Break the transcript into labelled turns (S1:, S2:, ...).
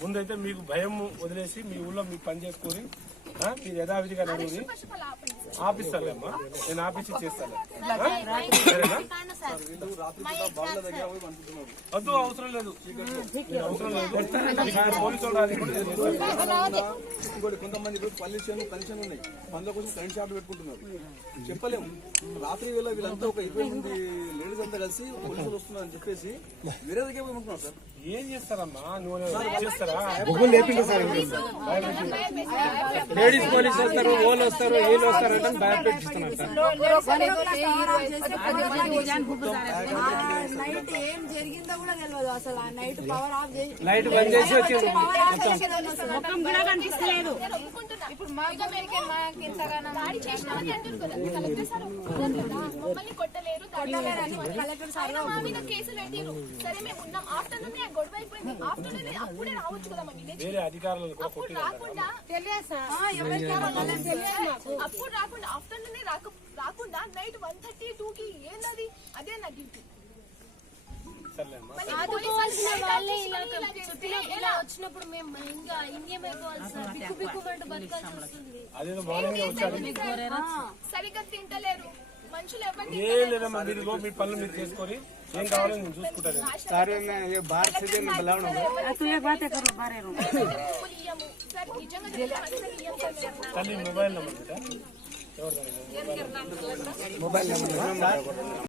S1: ముందైతే మీకు భయం వదిలేసి మీ ఊళ్ళో మీకు పని చేసుకొని మీరు యథావిధిగా నడువుని ఆపిస్తాలేమ్మా నేను ఆపించి చేస్తాను వద్దు అవసరం లేదు. అవసరం లేదు. పోలీసు.
S2: ఇంకోటి కొంతమంది ఇప్పుడు పొల్యూషన్ కనెక్షన్ ఉన్నాయి. పనుల కోసం కరెంట్ షాప్ పెట్టుకుంటున్నారు. చెప్పలేము. రాత్రి వేళ వీళ్ళంతా ఒక ఇరవై మంది లేడీస్ అంతా కలిసి పోలీసులు వస్తున్నారని చెప్పేసి వేరే దగ్గర పోయి సార్.
S1: ఏం చేస్తారమ్మా? నువ్వు చేస్తారా?
S3: లేడీస్ పోలీస్ వస్తారు వాళ్ళు వస్తారు వీళ్ళు వస్తారు అంటే భయపెట్టిస్తున్నారు
S4: నైట్ ఏం జరిగిందో కూడా తెలియదు అసలు ఆ నైట్ పవర్ ఆఫ్ చేసి
S3: లైట్ బంద్ చేసి వచ్చింది.
S5: ముఖం కూడా కనిపిస్తలేదు.
S4: ఇప్పుడు మాకు ఇంతగానో
S6: సార్ మమ్మల్ని కొట్టలేరు మా మీద కేసులు పెట్టిరు మేము ఉన్నాం. ఆఫ్టర్నూన్ ఆ గొడవ అయిపోయింది. ఆఫ్టర్నూన్ అప్పుడే రావచ్చు కదా
S1: కొట్టి
S6: రాకుండా
S4: ఎవరికి వాళ్ళకి తెలియదు.
S6: అప్పుడు రాకుండా ఆఫ్టర్నూన్ రాకుండా నైట్ వన్ థర్టీ టూ కి అదే నా డ్యూటీ.
S1: సర్లేమ్మా
S7: ఆదుకోవాల్సిన వాళ్ళే ఇలా వచ్చినప్పుడు మేము ఇంకా బిక్కు బతకాల్సి వస్తుంది.
S6: సరిగ్గా తింటలేరు.
S1: ఏ లేదమ్మా మీరు మీ పనులు మీరు చేసుకొని ఏం కావాలో నేను చూసుకుంటాను.
S3: సార్
S6: భారత్
S1: తల్లి మొబైల్ నెంబర్
S3: మొబైల్ నెంబర్